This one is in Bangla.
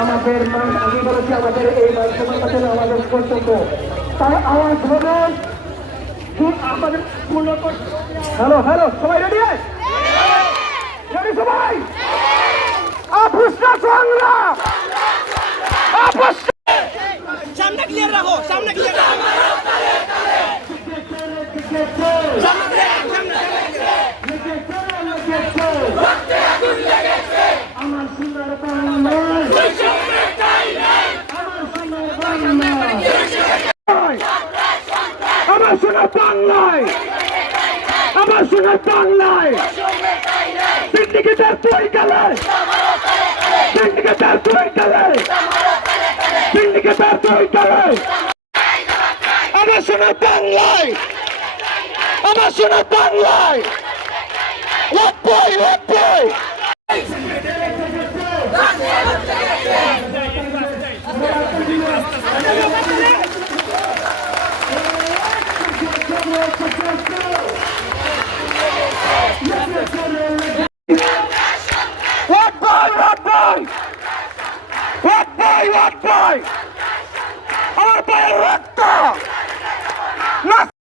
আমাদের আমি বলেছি আমাদের এই মানসিকতা আমাদের কর্তব্য তাই আওয়াজ হবে আমাদের পূর্ণ করতে। হ্যালো হ্যালো সবাই রেডি রেডি সবাই আপুষ্টা সংগ্রাম সামনে ক্লিয়ার রাখো সামনে ক্লিয়ার রাখো আমার সুন্দর বাংলায় আমার সোনার বাংলায় আমার সোনার বাংলায় সিন্ডিকেটের তুই গেলে সিন্ডিকেটের তুই গেলে সিন্ডিকেটের তুই গেলে আমার সোনার বাংলায় আমার সোনার বাংলায় ওপই ওপই আমার পায়ের রক্ত